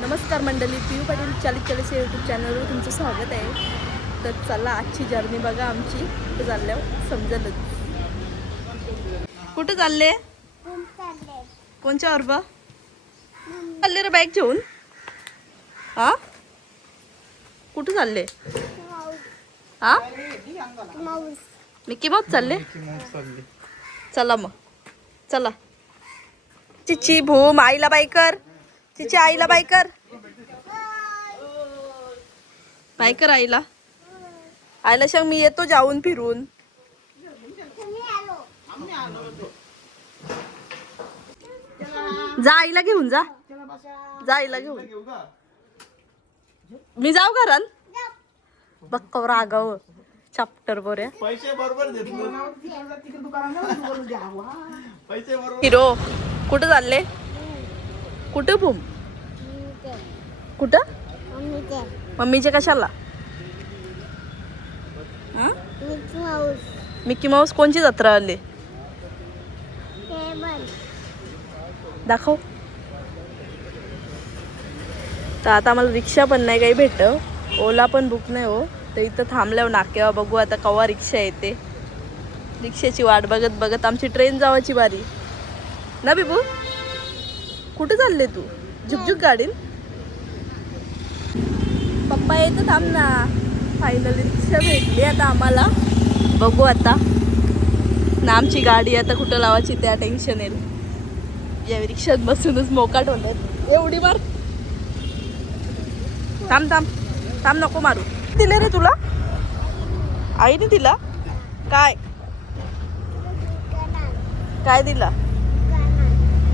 नमस्कार मंडळी, पीयू पाटील चालीस चालीस या यूट्यूब चॅनलवर तुमचं स्वागत आहे. तर चला आजची जर्नी बघा आमची. कुठं चालल्यावर समजलंच. कुठं चालले? कोणच्यावर बा चालले रे बाईक घेऊन? हा कुठं चालले? हा मिकी माऊस चालले. चला मग चला. चिची भूम आईला बाईकर, तिची आईला बायकर, बायकर आईला. आईला सांग मी येतो जाऊन फिरून. जा आईला घेऊन जा, जा आईला घेऊन. मी जाऊ घरान बक्का रागाव चॅप्टर बोऱ्या पैसे बरोबर हिरो. कुठं चालले? कुठं भूम? कुठं? मम्मीचे कशाला? मिकी माऊस कोणची जत्रा आली? दाखव. तर आता आम्हाला रिक्षा पण नाही काही भेट, ओला पण बुक नाही हो. तर इथं थांबल्यावर नाक्यावर बघू आता कवा रिक्षा येते. रिक्षाची वाट बघत बघत आमची ट्रेन जावाची बारी ना. बिबू कुठे चालले तू? झुकझुक गाडीन. पप्पा येतं थांब ना. फायनली रिक्षा भेटली आता आम्हाला. बघू आता ना आमची गाडी आता कुठं लावायची त्या टेन्शन येईल. या रिक्षात बसूनच मोकाट होणार. एवढी मार. थांब थांब थांब नको मारू. दिले रे तुला आईने? दिला काय? काय दिला?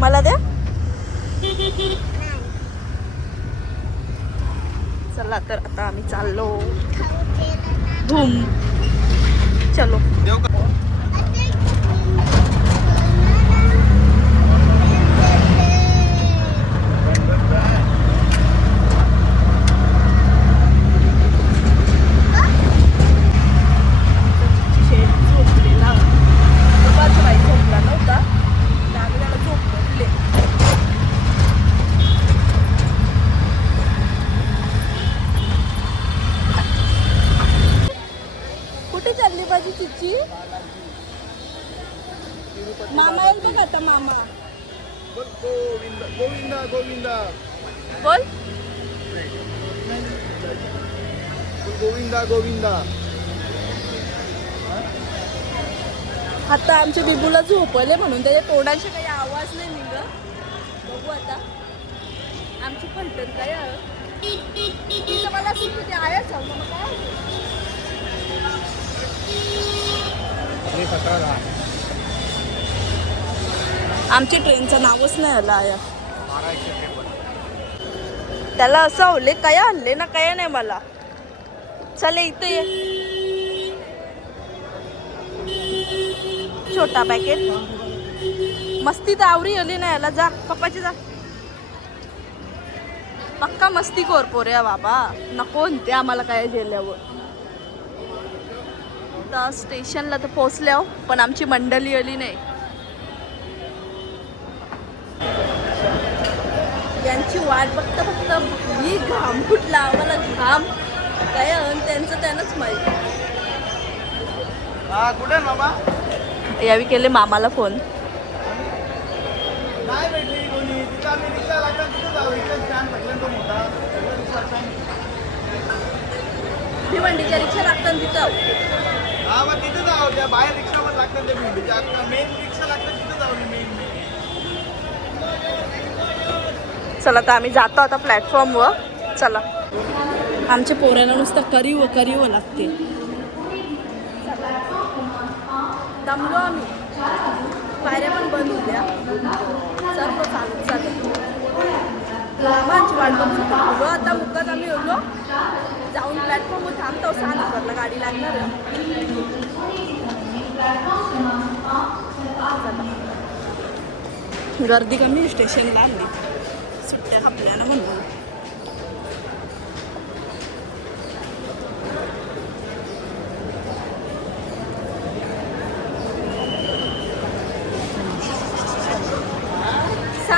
मला द्या. चला तर आता आम्ही चाललो. धूम चलो. मामा येईल बघ आता. मामा गोविंदा गोविंदा गोविंदा बोल. गोविंदा गोविंदा. आता आमच्या बिबूला झोपले म्हणून त्याच्या तोंडाचे काही आवाज नाही निघत. बघू आता आमची फलटण काय तिथं मला सुद्धा ते आयाच काय. आमच्या ट्रेनचं नावच नाही आलं आया. त्याला असं हवले काय आणले ना काय नाही मला. चले इथं ये. छोटा पॅकेट मस्ती तर आवरी आली नाही याला. जा पप्पाची जा. पक्का मस्ती कोर पोऱ्या बाबा. नको ते आम्हाला काय गेल्यावर. तर स्टेशनला तर पोचल्या पण आमची मंडळी आली नाही. यांची वाट बघता बघता ही घाम फुटला आम्हाला. घाम काय त्यांचं त्यांनाच माहिती. कुठे मामा? यावी केले मामाला फोन. नाही भेटली कोणी. तिथं आम्ही रिक्षा लागतात तिथं जाऊ. रिक्षा स्टँड पर्यंत मोठा भिवंडीच्या रिक्षा लागतात तिथं. हा मग तिथं जाऊ. त्या बाहेर रिक्षावर लागतात त्या भिंडीच्या. मेन रिक्षा लागतात तिथं जाऊ. मेन चला तर आम्ही जातो आता प्लॅटफॉर्मवर. चला. आमच्या पोऱ्याला नुसतं करीव करीव लागते. दमलो आम्ही. पायऱ्या पण बंद होत्या. सर्व चालत चालत आमची वाट बघून थांबलो. आता मुक्कात आम्ही होतो. जाऊन प्लॅटफॉर्मवर थांबतो. 6 नंबरला गाडी लागणार. गर्दी कमी स्टेशनला आली. सुट्ट्या आपल्याला म्हणून.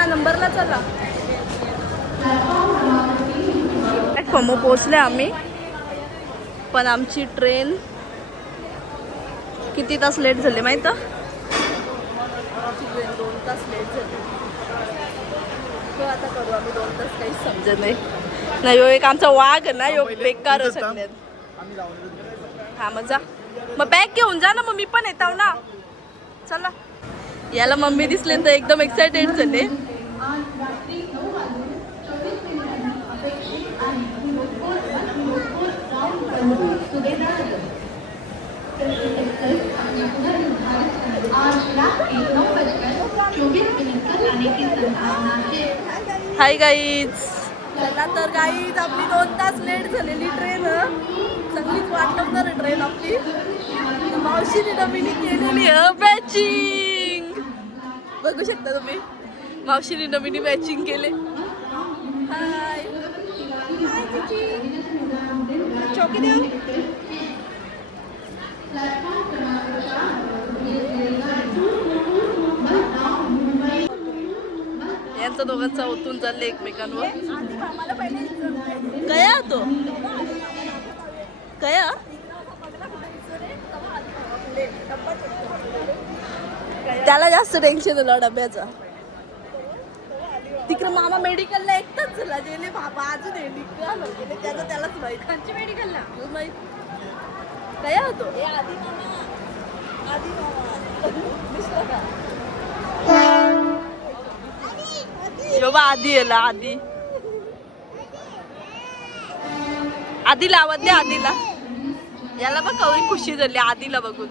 नंबरला चला. खमो पोचले आम्ही, पण आमची ट्रेन किती तास लेट झाली माहित? आमची ट्रेन 2 तास लेट झाली. तो आता करू आम्ही 2 तास, काहीच समजत नाही. नाही, एक आमचा वाघ आहे ना, यो बेकार सगळ्यात. हा मग जा, मग बॅग घेऊन जा ना, मग मी पण येतो ना. चला. याला मम्मी दिसले तर एकदम एक्सायटेड झाले. Hi guys. चला तर गाईज, आपली 2 तास लेट झालेली ट्रेन. चांगलीच वाट लावणार ट्रेन आपली. मावशीने नवीन केलेली मॅचिंग बघू शकता तुम्ही. मावशीने नवीन मॅचिंग केले. हाय चौकी देऊ. यांचा दोघांचा ओतून चालले एकमेकांवर. कया तो कया त्याला जास्त टेन्शन आलं डब्याचा. तिकडे मामा मेडिकलला एकटाच झाला. गेले बाबा अजून गेले त्याचा त्यालाच माहित. खानची मेडिकलला माहित कया होतो. यो बा आधी येला. आधीला आवाज दे. आधीला याला बघ कवरी खुशी झाली आधीला बघून.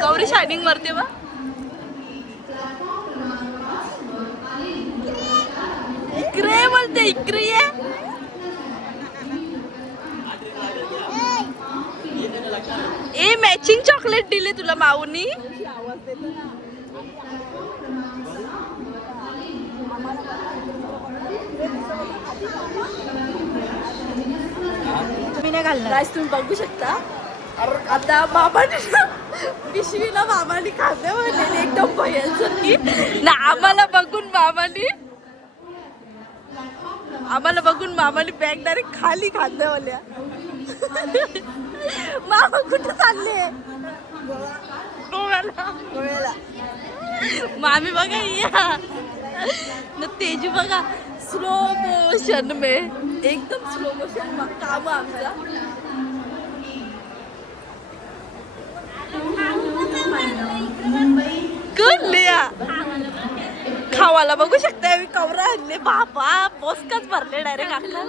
कवरी शायनिंग मारते बा. इकडे बोलते. इकडे ये. ए मॅचिंग चॉकलेट दिले तुला माऊनी. तुम्ही बघू शकता आता बाबाने पिशवीला बाबांनी खाद्य भरलेली एकदम भयांसारखी ना. आम्हाला बघून मामाने बॅग डायरेक्ट खाली खाद्यवाल्या. मामा कुठे चालले? गोव्याला. मामी बघा या न तेजू बघा स्लो मोशन में, एकदम स्लो मोशन काम आमचा. लिया खावाला बघू शकता. मी कवरा आणले बाबा. बोसकाच भरले डायरेक्ट आखला.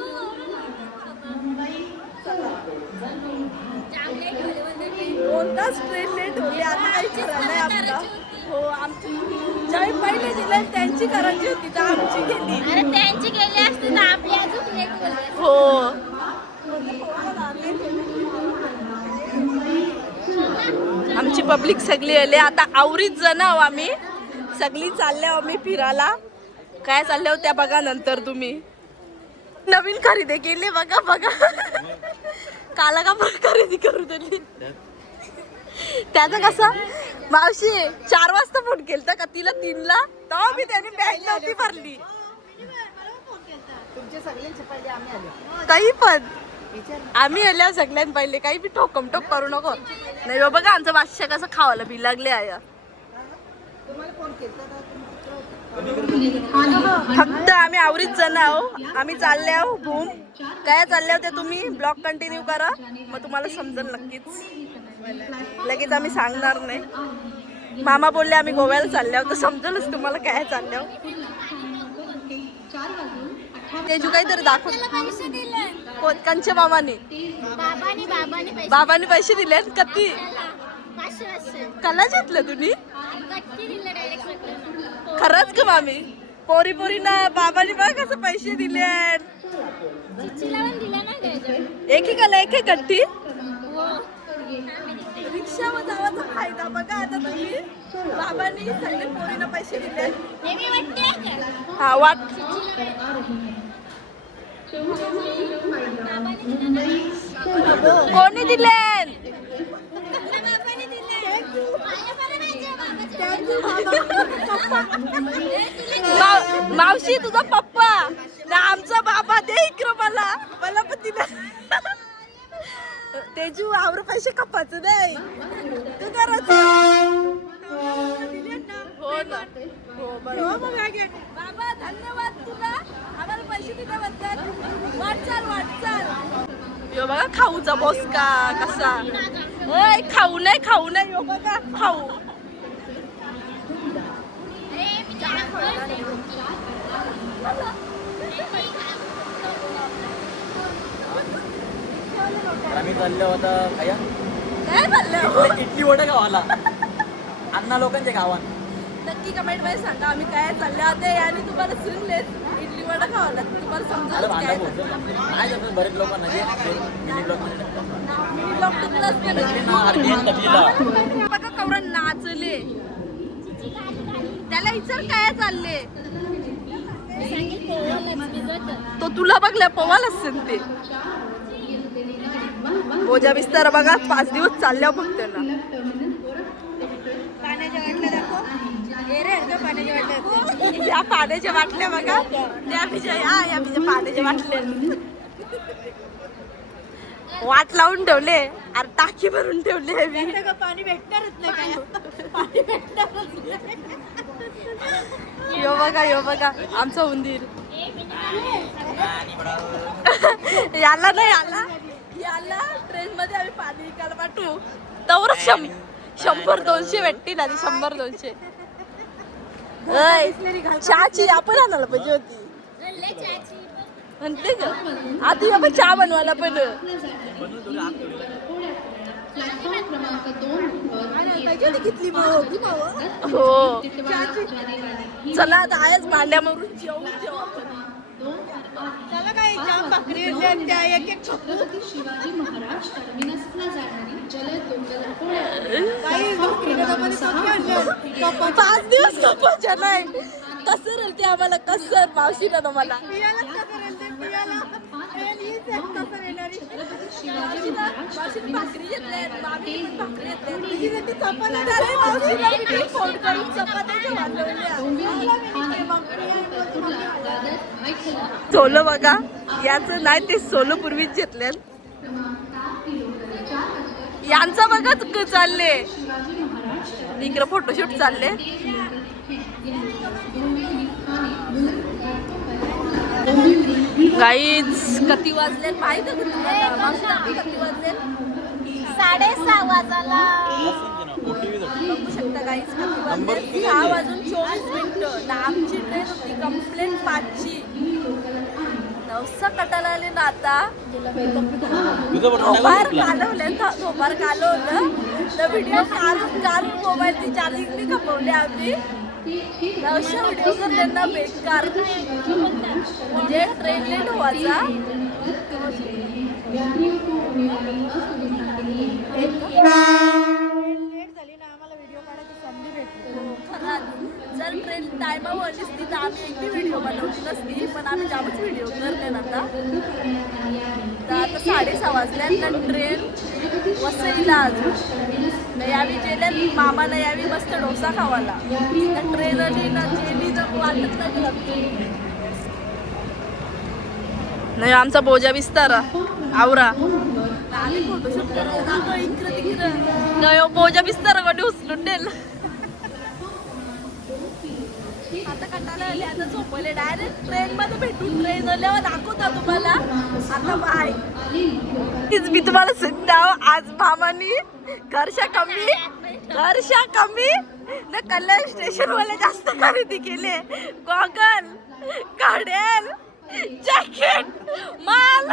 2 तास ट्रेन लेट होली. आता काही खरं नाही आपला. हो आमची ज्यावेळी पहिले दिले त्यांची करायची होती तर आमची गेली. अरे त्यांची गेली असती तर आपली अजून लेट होईल. हो आमची पब्लिक सगळी आली. आता आवरीत जण आहो आम्ही सगळी. चालल्या आम्ही फिरायला. काय चालल्या हो त्या बघा नंतर तुम्ही. नवीन खरेदी केली बघा. काला का पण खरेदी करू दिली. त्याचा कसा मावशी 4 वाजता फोन केलता का तिला 3ला. तेव्हा मी त्याने बॅग नव्हती भरली. काही पण आम्ही आल्या सगळ्यात पहिले. काही बी ठोकम ठोक करू नको. नाही बघा आमचं बादशाह कसं खावायला बी लागले आहे. फक्त आम्ही आवरीत जण आहो. आम्ही चालले आहो बूम. काय चालले होते तुम्ही ब्लॉग कंटिन्यू करा मग तुम्हाला समजेल नक्कीच. लगेच आम्ही सांगणार नाही. मामा बोलले आम्ही गोव्याला चालले आहोत तर समजेलच तुम्हाला काय चालले आहो. तेजू काहीतरी दाखव. कंच्या मामाने बाबांनी पैसे दिले कधी कला घेतलं तुम्ही. खरंच का मामी? पोरी ना बाबांनी बघ कसं पैसे दिले. एकेकाला एक गट्टी. रिक्षावर जावाचा फायदा बघा आता तुम्ही. बाबांनी सगळे पोरीना पैसे दिले. हा वाट कोणी दिले? मावशी तुझा पप्पा ना आमचा बाबा दे इकडं मला पण दिला तेजू आवर पैसे कपायचं नाही तू करायचं हो ना हो बरोबर बाबा धन्यवाद तुला आम्हाला पैसे दिल्याबद्दल वाटचाल यो बघा खाऊचा बोसका कसा ओय खाऊ नाही यो बघा खाऊ आम्ही चाललो होता खाया काय बोललो इडली वडा गावाला अण्णा लोकांच्या गावात नक्की कमेंट मध्ये सांगा आम्ही काय चालले होते आणि तुम्हाला सुनलेच इडली वडा खावाला तुम्हाला आता समजा भांडा काय पोहोचलो काय करतात बरेच लोकांना जे मिनी ब्लॉग मध्ये बघा कवरा नाचले त्याला विचार काय चालले तो तुला बघल्या पवाल असेल ते बोजा बिस्तार बघा 5 दिवस चालल्या फक्त ना या पाण्याच्या बाटल्या बघा त्या या पाण्याच्या बाटल्या वाट लावून ठेवले अरे टाकी भरून ठेवले पाणी भेटणारच यो बघा आमचा उंदीर याला नाही याला ट्रेन मध्ये आम्ही पाणी विकायला पाठवू तर 100-200 भेटतील आणि 100-200 चहाची आपण आणायला पाहिजे होती म्हणते का आधी आपण चहा बनवायला पण हो चला आता आहेच भांड्यामधून जेवू आपण त्याला काय जाम भाकरी त्या एक शिवाजी महाराज टर्मिनसला जाणारी जलद लोकल काही 5 दिवस कपायच्या नाही कसं रे ते आम्हाला कसं मावशी ना तुम्हाला भाकरी घेतल्या मामी भाकरी सोलं बघा याचं नाही ते सोलं पूर्वीच घेतल्या यांचं बघा चालले इकडे फोटोशूट चालले गाईज किती वाजले माहित किती वाजले 6:30 वाजायला बघू शकता गाईज किती वाजले 6:24 आमची ट्रेन होती कंप्लेंट 5ची 9 कटाला आले ना आता थोपार कालवलं तर व्हिडिओ काल मोबाईलची चार्जिंग खपवले आम्ही 900 व्हिडिओ करले ना बेकार म्हणजे ट्रेन लेट व्हायचा जर ट्रेन टायमावर नसती तर आम्ही एकटी व्हिडिओ बनवली नसती पण आम्ही जामच व्हिडिओ करले ना आता 6:30 वाजल्यानंतर ट्रेन वसईला अजून यावी गेल्या मामाला यावी मस्त डोसा खावाला ट्रेन आली ना जेली तर वाटत नाही आमचा बोजा विस्तारा आवरा आम्ही फोटोशूट करायला इकडं तिकडं नाही बोजा विस्तारा कडे उचलून नेल आता कंटाळा आले आता झोपले डायरेक्ट ट्रेन मध्ये भेटून ट्रेन आल्यावर दाखवता तुम्हाला आता बाय तीच मी तुम्हाला सांगता आज मामानी घरशा कमी ना कल्याण स्टेशन वाले जास्त खरेदी केले गॉगल काढेल जॅकेट माल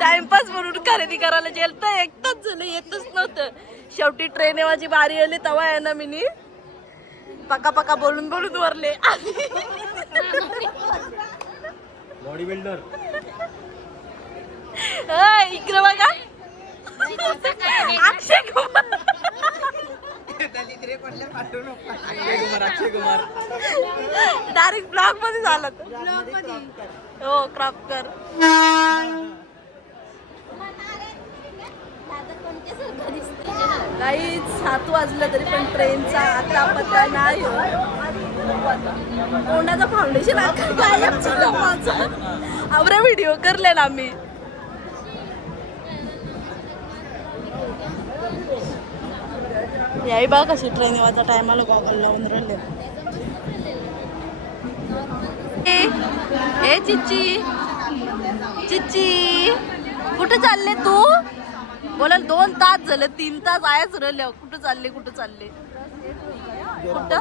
टाइमपास म्हणून खरेदी करायला गेल तर एकटाच झालं येतच नव्हतं शेवटी ट्रेन येवाची बारी आली तेव्हा आहे ना मिनी पका बोलून वरले बॉडी बिल्डर इकडे बघा अक्षय कुमार अक्षय कुमार डायरेक्ट ब्लॉग मध्ये झाला हो क्रॉप कर काही 7 वाजलं तरी पण ट्रेनचा आता पत्ता नाही हो. बघू आता. तोंडाचं फाउंडेशन गायब झालं माझं. आवरा व्हिडिओ करले ना आम्ही. याही बघा कशी ट्रेन येवायचा टायमाला गॉगल लावून राहिले. ए चिच्ची चिच्ची कुठे चालले तू? बोलाल 2 तास झाले, 3 तास आहेच राहिले. कुठं चालले कुठं चालले कुठं?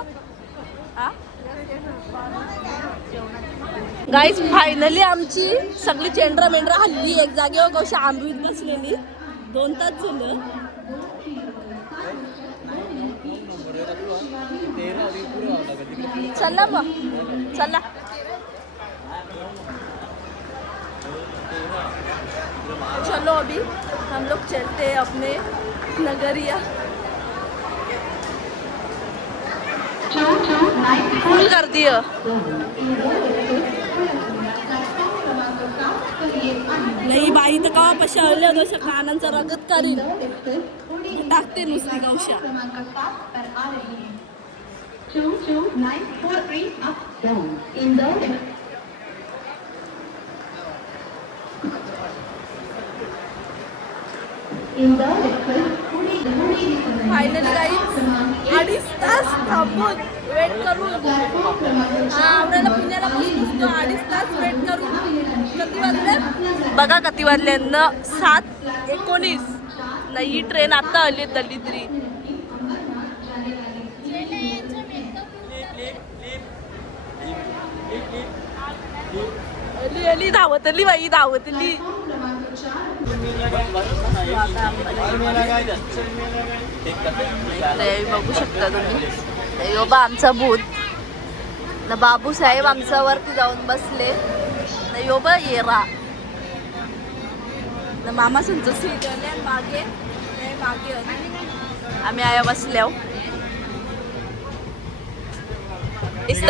गाईज फायनली आमची सगळी चेंड्रा मेंढरा हल्ली एक जागेवर कशी आंबवीत बसलेली. 2 तास झालं. चला मग चला. चलो अभी हम लोग चलते हैं अपने नगरिया. फुल कर दिया. नाही बाई तर कवा पशावले होतं कानांचा रगत करीन टाकते नुसती गावशा. फायनली गाईज 2.5 तास थांबून वेट करून आवडायला पुण्याला बसून 2.5 तास वेट करून किती वाजले बघा. किती वाजले 7:19. नाही ही ट्रेन आता आली दलिद्री. अली धावतली बाई धावतली. बघू शकता तुम्ही. बाबा आमचा भूत ना बाबू साहेब आमच्या वरती जाऊन बसले ना. योबा येरा ना मामा सुंच सीट मागे मागे आम्ही आया बसल्या.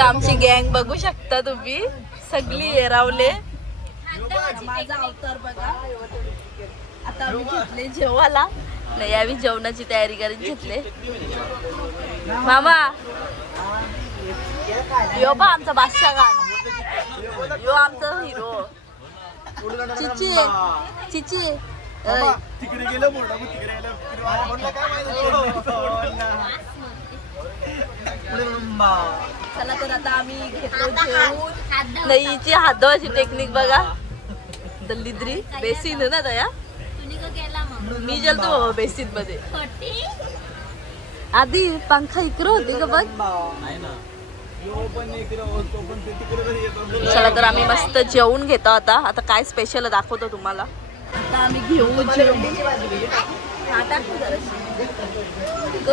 आमची गँग बघू शकता तुम्ही सगळी येरावले. माझा अवतार बघा. आता आम्ही घेतले जेवायला नाही. आम्ही जेवणाची तयारी करून घेतले. मामा यो बा आमचा बादशाह खान. यो आमचा हिरो चिची चिची. तिकडे गेलं मोठा तिकडे चला तर आता आम्ही घेतो जेवून. नाहीची हाताची टेक्निक बघा. दलिद्री बेसिन ना दया. मी जलतो बेसिन मध्ये. आधी पंखा इकडं होती का बघ. चला तर आम्ही मस्त जेवून घेतो आता. आता काय स्पेशल दाखवतो तुम्हाला. आता आम्ही घेऊ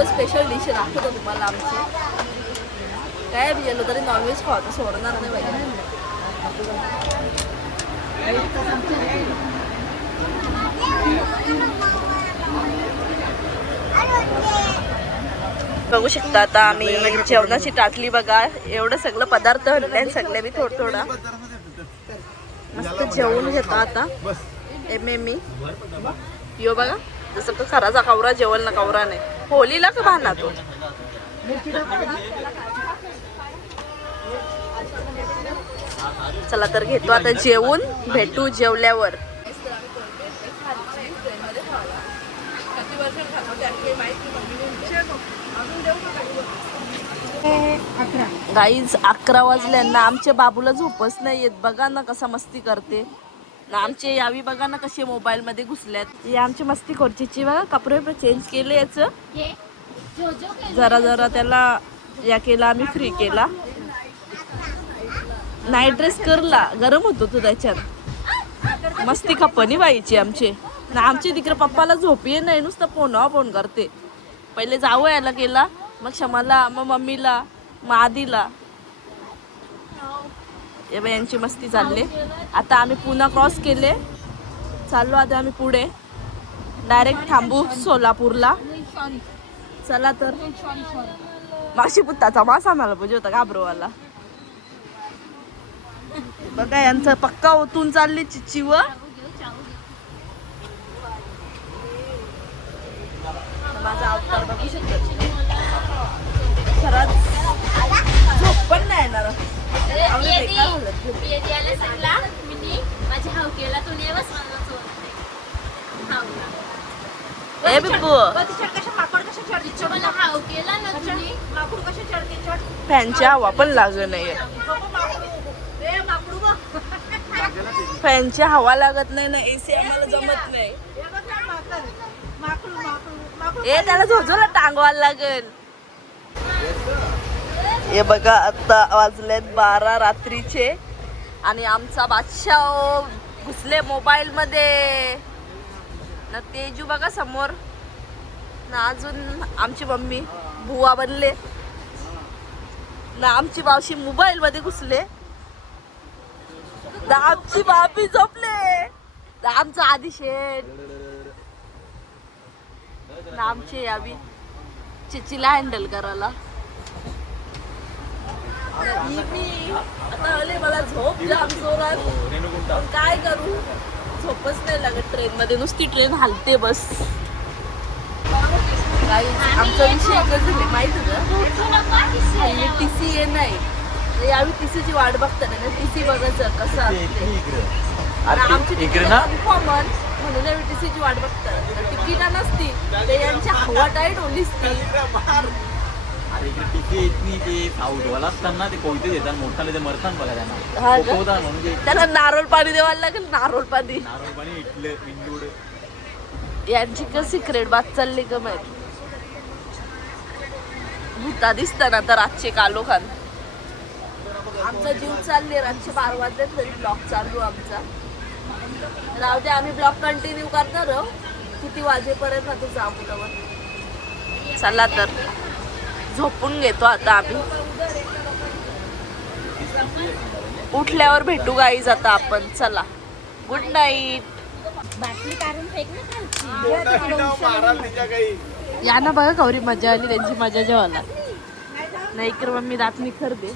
स्पेशल डिश दाखवतो तुम्हाला आमची. काय गेलो तरी नॉनव्हेज खावतो सोडणार नाही पाहिजे. बघू शकता आता आम्ही जेवणाची टाटली बघा. एवढं सगळं पदार्थ हल्ले सगळे मी थोडं थोडा मस्त जेवून घेतो आता. मी यो बघा जसं का खराचा कवरा जेवल ना कवरा नाही. होलीला का भाना तो. चला तर घेतो आता जेवून. भेटू जेवल्यावर. गाईज 11 वाजल्यांना आमच्या बाबूला झोपच नाही येत. बघा ना कसा मस्ती करते ना. आमचे यावी बघा ना कसे मोबाईल मध्ये घुसल्यात. हे आमची मस्ती खोरचीची बघा. कपडे चेंज केले याच जरा जरा त्याला या केला आम्ही फ्री केला. नाईट ड्रेस करला गरम होतो तो त्याच्यात. मस्ती खपनी बाईची आमचे ना. आमची तिकडे पप्पाला झोपी नाही नुसतं फोन करते. पहिले जावं यायला केला मग क्षमाला मग मम्मीला मग आधीला. हे बाई यांची मस्ती चालले. आता आम्ही पुन्हा क्रॉस केले. चाललो आता आम्ही पुढे. डायरेक्ट थांबू सोलापूरला. चला तर माशी पुत्ताचा मासा मला पाहिजे होता घाबरवाला. बघा यांचं पक्का ओतून चालली चिच्चीव. माझा अवतार बघू शकतो खरंच झोप पण नाही येणार आम्ही बेकार हालत होती. माझ्या हाव केला तू नेवस ए बिब्बू मला हाव केला ना तुम्ही फॅनची हवा पण लागत नाहीये फॅनची हवा लागत नाही ना एसी आम्हाला जमत नाही ए त्याला झोझोला टांगवायला लागेल. हे बघा आता वाजलेत 12 रात्रीचे आणि आमचा बादशाह घुसले मोबाईल मध्ये ना तेजू बघा समोर ना अजून आमची मम्मी बुवा बनले ना आमची मावशी मोबाईल मध्ये घुसले ना आमची बाबी झोपले ना आमचा आधी शेठ ना आमची यावी चिचीला हँडल करायला आता आले मला झोप जाम जोरात पण काय करू झोपच नाही लागत ट्रेन मध्ये नुसती ट्रेन हलते बस. आमचा विषय एकच झाले माहिती होतं टीसी ये नाही यावेळी टीसीची वाट बघताना ना टीसी बघायचं कसं असते आमची कॉमन म्हणून यावेळी टीसीची वाट बघतात तिकीट नसती ते यांची हवा टाईट ओलीच ती अरे इकडे टिके येत नाही ते साऊथवाला असताना ते कोणते देतात मोठाले ते मरतात बघा हा त्यांना का? होता म्हणून ते त्याला नारळ पाणी द्यावायला लागेल नारळ पाणी नारळ पाणी इटलं इंडूड यांची का सिक्रेट बात चालली का माहिती भूता दिसताना तर रातचे कालो खान आमचा जीव चालले रातचे 12 वाजले तरी ब्लॉग चालू आमचा राहू दे आम्ही ब्लॉग कंटिन्यू करणार आहोत. किती वाजेपर्यंत आता जाऊ चला तर झोपून घेतो आता आम्ही उठल्यावर भेटू गाईज आता आपण चला गुड नाईट. बाटली काढून फेक ना माराल तिच्या काही या ना बघा गौरी मजा आली त्यांची मजा जेवायला नाही इकडे मम्मी रात निखर दे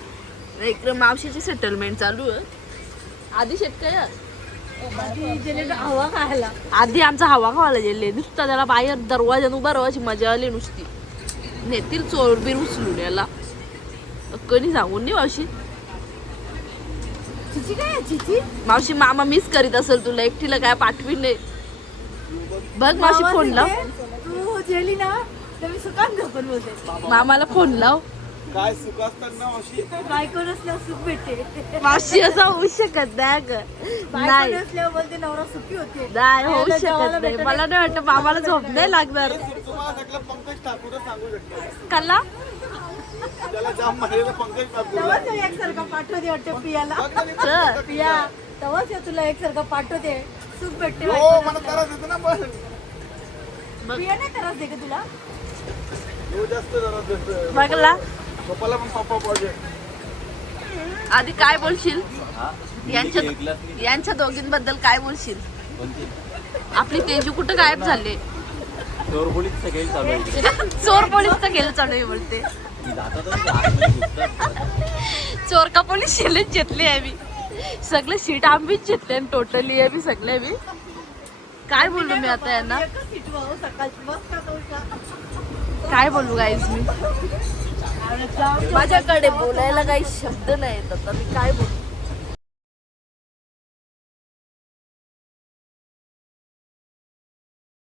नाही इकडे मावशीची सेटलमेंट चालू आहे आधी शेतकरी हवा खायला आधी आमचा हवा खावायला गेले नुसता त्याला बाहेर दरवाजाने उभा राहायची मजा आली नुसती नेतील चोर बीर उचलून याला कधी सांगून नाही मावशी चिची काय चिची मावशी मामा मिस करीत असेल तुला एकटीला काय पाठवी नाही बघ मावशी फोन लाव तू जेली ना तर मी सुकान झोपून बोलते मामाला फोन लाव काय सुख असताना अशी बायको नसल्यावर सुख भेटते मावशी असं होऊ शकत नाही ग बायको नाही नसल्यावर बोलते नवरा सुखी होते नाही होऊ खायला शकत जेवायला नाही भेटत मला नाही वाटत मामाला झोप नाही लागणार तुम्हाला सगळं पंकज ठाकूरच सांगू शकतो कला त्याला जाम मारलेलं पंकज ठाकूर तेव्हाच तो एकसारखा पाठवते वाटतं पियाला तर पिया तेव्हाच तुला एकसारखा पाठवते सुख भेटते हो बायको मला त्रास देतो ना पण नसल्यावर. पिया नाही त्रास दे का तुला हो जास्त त्रास देतो बघला पप्पाला पण पप्पा पाहिजे आधी काय बोलशील हा यांच्या ऐकलाच नाही यांच्या दोघींबद्दल काय बोलशील कोणते आपली तेजू कुठं गायब झाले चोरबोलीत सगळे चालू आहे चोर पोलीस तर गेलं चालू आहे बोलते ती जातातच आतमध्ये घुसतात. चोर का पोलीस शेलेच घेतली आहे मी सगळे सीट आम्हीच घेतले टोटली आहे मी सगळे मी काय बोलू मी आता यांना एकच सीट भाऊ सकाळची बस का तो काय बोलू गाईज मी माझ्याकडे बोलायला काही शब्द नाही येत आता मी काय बोलू